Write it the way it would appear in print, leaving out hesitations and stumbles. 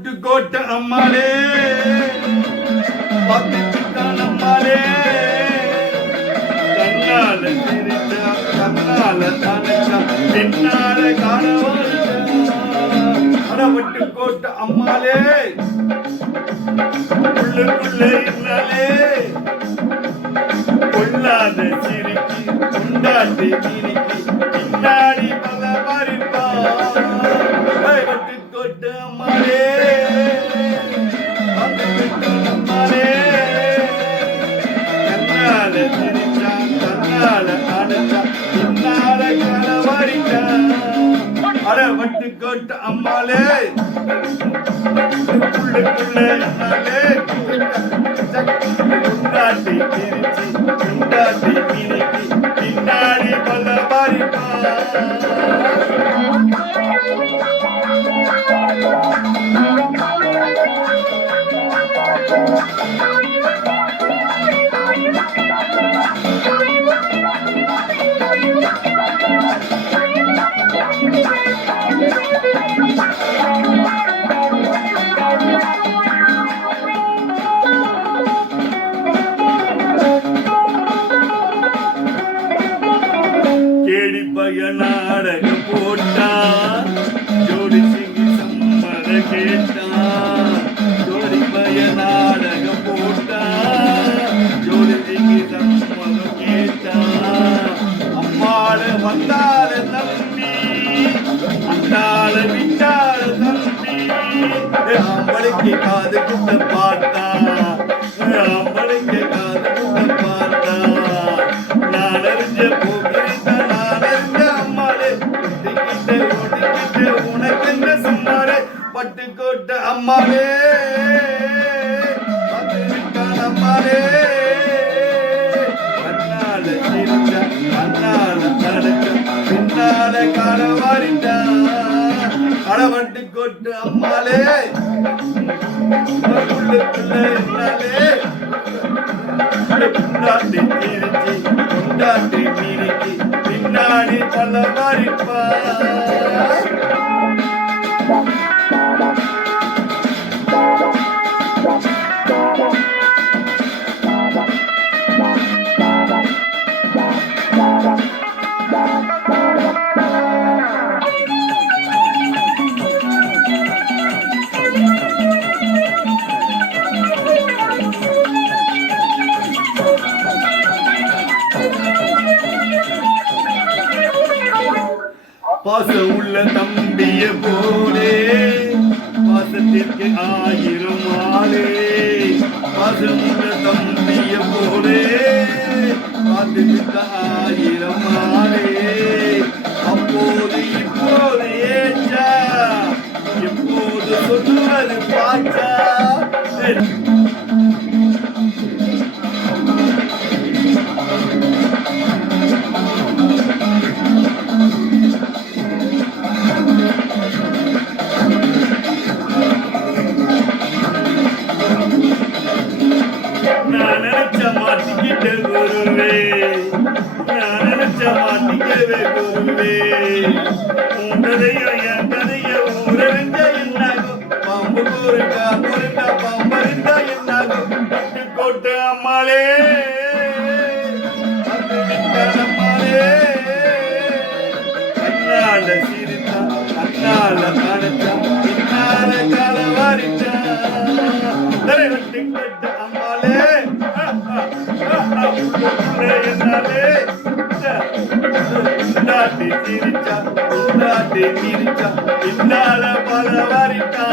பட்டுக்கோட்டை அம்மாளே பார்த்துக்கிட்டான் அம்மாளே கண்ணால சிரிச்சா கண்ணால தானச்சா பின்னால காணவாட பட்டுக்கோட்டை அம்மாளே உள்ளுக்குள்ள இருந்தாலே கொள்ளாத சிரிக்கி கொண்டாட்டு சிரிக்கி பின்னாடி பல மறிப்பா பட்டுக்கோட்டை அம்மாளே அம்மாளே கண்ணால சிரிச்சா கண்ணால அடைச்சா பின்னால கலவரிச்சா அட பட்டுக்கோட்டை அம்மாளே உள்ளுக்குள்ள இருந்தாலே கொண்டாட்டி பிரிச்சு கொண்டாட்டி பிரிக்கி பின்னாடி பல மறிப்பா கேடி பையனாடகம் போட்டா ஜோடி சிங்கி சம்மத கேட்டா ஜோடி பையனாடகம் போட்டா ஜோடி சிங்கி சம்மத கேட்டா அம்மாள வந்தால தம்பி அந்தாள விட்டாள தம்பி அம்பளைக்கு காது குத்த பார்த்தா அம்பளைக்கு காது குத்த பார்த்தா நான் அறிஞ்ச போகிறேன் உனக்கு சொன்னாரே பட்டுக்கோட்டை அம்மாளே அம்மாளே கண்ணால சிரிச்சா கண்ணால தடுச்சா பின்னால காலவாரிட்டா அட பட்டுக்கோட்டை அம்மாளே உள்ளுக்குள்ள இருந்தாலே கொண்டாட்டி சிரிச்சு கொண்டாட்டி மிரிக்கி பின்னாடி பல மறிப்பா பாசம் உள்ள தம்பிய போலே பாசத்திற்கு 1000 ஆளே பாசம் உள்ள தம்பிய போலே பாசத்திற்கு 1000 ஆளே அப்போது இப்போது ஏச்சா எப்போது சொல்லுவது பாச்சா நான் நினைச்ச மாட்டிக்கிட்ட குருவே நான் நினைச்ச மாட்டிக்கவே குருவே உன் கதையோ என் கதையோ ஊரறிஞ்ச என்னாகும் பாம்பு கூறுக்கா பொருந்தா பாம்பறிந்தா என்னாகும் பட்டுக்கோட்டை அம்மாளே அம்மாளே கண்ணால சிரித்தா கண்ணால அடைச்சா பின்னால காலவாரிச்சா பட்டுக்கோட்டை அம்மாளே கொண்டாட்டி சிரிச்சா கொண்டாட்டி மிரிச்சா பின்னால பல வரிட்டா